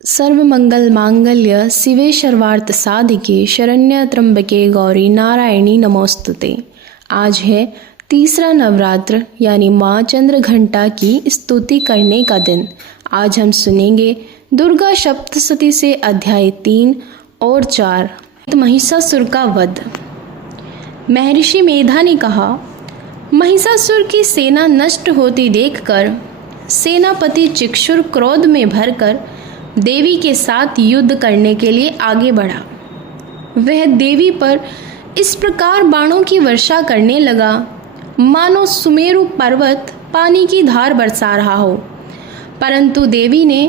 सर्वमंगल मांगल्य शिवे सर्वार्थ साधिके शरण्य त्र्यंबके गौरी नारायणी नमोस्तुते। आज है तीसरा नवरात्र यानी माँ चंद्रघंटा की स्तुति करने का दिन। आज हम सुनेंगे दुर्गा सप्तशती से अध्याय 3 और 4 महिषासुर का वध। महर्षि मेधा ने कहा, महिषासुर की सेना नष्ट होती देखकर सेनापति चिक्षुर क्रोध में भरकर देवी के साथ युद्ध करने के लिए आगे बढ़ा। वह देवी पर इस प्रकार बाणों की वर्षा करने लगा मानो सुमेरु पर्वत पानी की धार बरसा रहा हो, परंतु देवी ने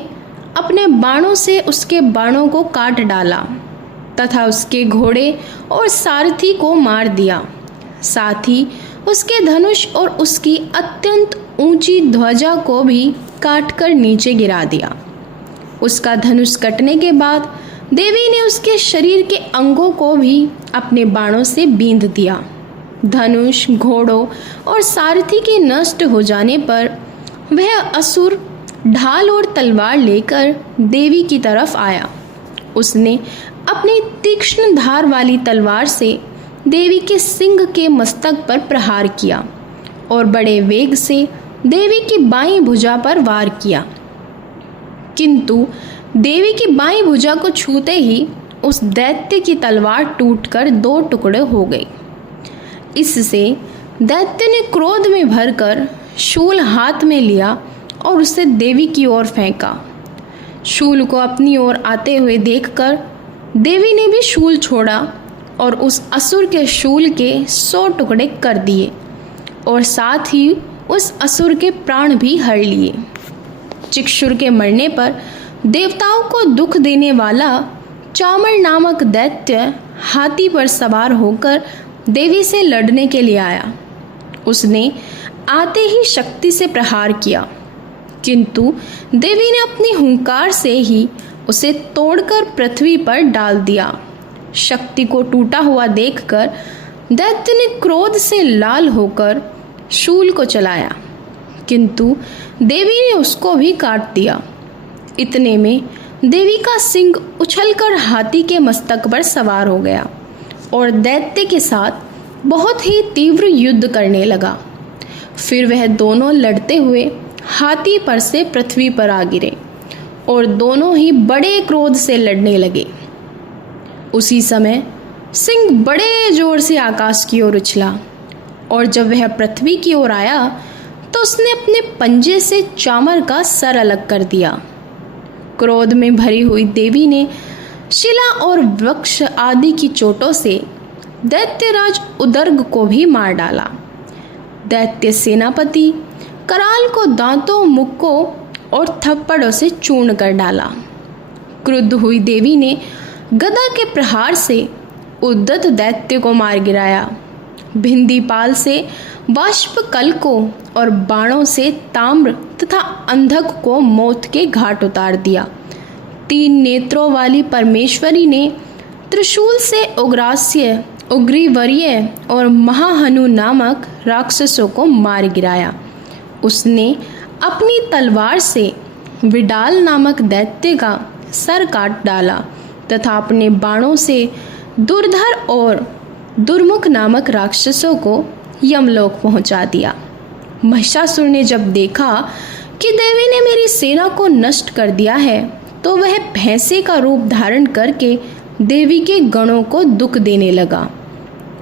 अपने बाणों से उसके बाणों को काट डाला तथा उसके घोड़े और सारथी को मार दिया। साथ ही उसके धनुष और उसकी अत्यंत ऊंची ध्वजा को भी काटकर नीचे गिरा दिया। उसका धनुष कटने के बाद देवी ने उसके शरीर के अंगों को भी अपने बाणों से बींध दिया। धनुष, घोड़ों और सारथी के नष्ट हो जाने पर वह असुर ढाल और तलवार लेकर देवी की तरफ आया। उसने अपनी तीक्ष्ण धार वाली तलवार से देवी के सिंह के मस्तक पर प्रहार किया और बड़े वेग से देवी की बाईं भुजा पर वार किया, किंतु देवी की बाईं भुजा को छूते ही उस दैत्य की तलवार टूटकर 2 टुकड़े हो गई। इससे दैत्य ने क्रोध में भरकर शूल हाथ में लिया और उसे देवी की ओर फेंका। शूल को अपनी ओर आते हुए देखकर देवी ने भी शूल छोड़ा और उस असुर के शूल के 100 टुकड़े कर दिए और साथ ही उस असुर के प्राण भी हर लिए। चिक्षुर के मरने पर देवताओं को दुख देने वाला चामर नामक दैत्य हाथी पर सवार होकर देवी से लड़ने के लिए आया। उसने आते ही शक्ति से प्रहार किया, किंतु देवी ने अपनी हुंकार से ही उसे तोड़कर पृथ्वी पर डाल दिया। शक्ति को टूटा हुआ देखकर दैत्य ने क्रोध से लाल होकर शूल को चलाया, किंतु देवी ने उसको भी काट दिया। इतने में देवी का सिंह उछलकर हाथी के मस्तक पर सवार हो गया और दैत्य के साथ बहुत ही तीव्र युद्ध करने लगा। फिर वह दोनों लड़ते हुए हाथी पर से पृथ्वी पर आ गिरे और दोनों ही बड़े क्रोध से लड़ने लगे। उसी समय सिंह बड़े जोर से आकाश की ओर उछला और जब वह पृथ्वी की ओर आया तो उसने अपने पंजे से चामर का सर अलग कर दिया। क्रोध में भरी हुई देवी ने शिला और वृक्ष आदि की चोटों से दैत्यराज उदर्ग को भी मार डाला। दैत्य सेनापति कराल को दांतों, मुक्कों और थप्पड़ों से चूर्ण कर डाला। क्रुद्ध हुई देवी ने गदा के प्रहार से उद्दत दैत्य को मार गिराया। भिंदीपाल से वाष्प कल को और बाणों से ताम्र तथा अंधक को मौत के घाट उतार दिया। 3 नेत्रों वाली परमेश्वरी ने त्रिशूल से उग्रास्य, उग्रीवर्य और महाहनु नामक राक्षसों को मार गिराया। उसने अपनी तलवार से विडाल नामक दैत्य का सर काट डाला तथा अपने बाणों से दुर्धर और दुर्मुख नामक राक्षसों को यमलोक पहुंचा दिया। महिषासुर ने जब देखा कि देवी ने मेरी सेना को नष्ट कर दिया है तो वह भैंसे का रूप धारण करके देवी के गणों को दुख देने लगा।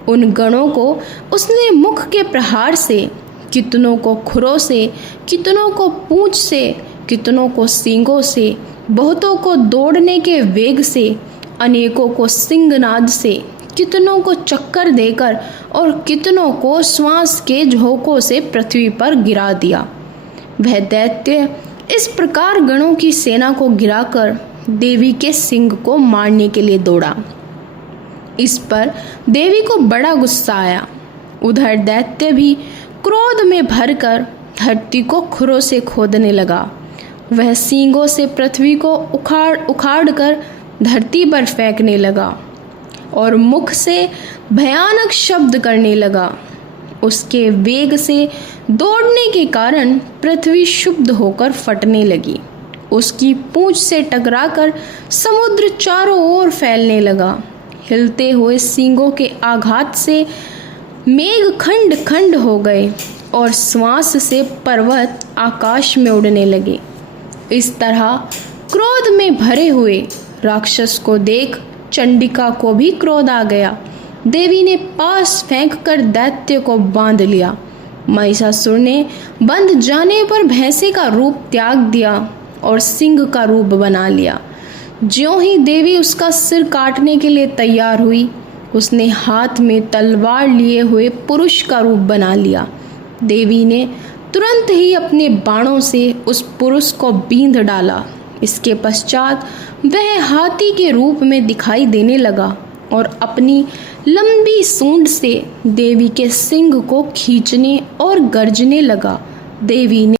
उन गणों को उसने मुख के प्रहार से, कितनों को खुरों से, कितनों को पूंछ से, कितनों को सींगों से, बहुतों को दौड़ने के वेग से, अनेकों को सिंहनाद से, कितनों को चक्कर देकर और कितनों को श्वास के झोंकों से पृथ्वी पर गिरा दिया। वह दैत्य इस प्रकार गणों की सेना को गिराकर देवी के सिंह को मारने के लिए दौड़ा। इस पर देवी को बड़ा गुस्सा आया। उधर दैत्य भी क्रोध में भरकर धरती को खुरों से खोदने लगा। वह सींगों से पृथ्वी को उखाड़ कर धरती पर फेंकने लगा और मुख से भयानक शब्द करने लगा। उसके वेग से दौड़ने के कारण पृथ्वी क्षुब्ध होकर फटने लगी उसकी पूंछ से टकराकर समुद्र चारों ओर फैलने लगा। हिलते हुए सींगों के आघात से मेघ खंड खंड हो गए और श्वास से पर्वत आकाश में उड़ने लगे। इस तरह क्रोध में भरे हुए राक्षस को देख चंडिका को भी क्रोध आ गया। देवी ने पास फेंककर दैत्य को बांध लिया। महिषासुर ने बंध जाने पर भैंसे का रूप त्याग दिया और सिंह का रूप बना लिया। ज्यों ही देवी उसका सिर काटने के लिए तैयार हुई, उसने हाथ में तलवार लिए हुए पुरुष का रूप बना लिया। देवी ने तुरंत ही अपने बाणों से उस पुरुष को बींध डाला। इसके पश्चात वह हाथी के रूप में दिखाई देने लगा और अपनी लंबी सूंड से देवी के सिंग को खींचने और गर्जने लगा। देवी ने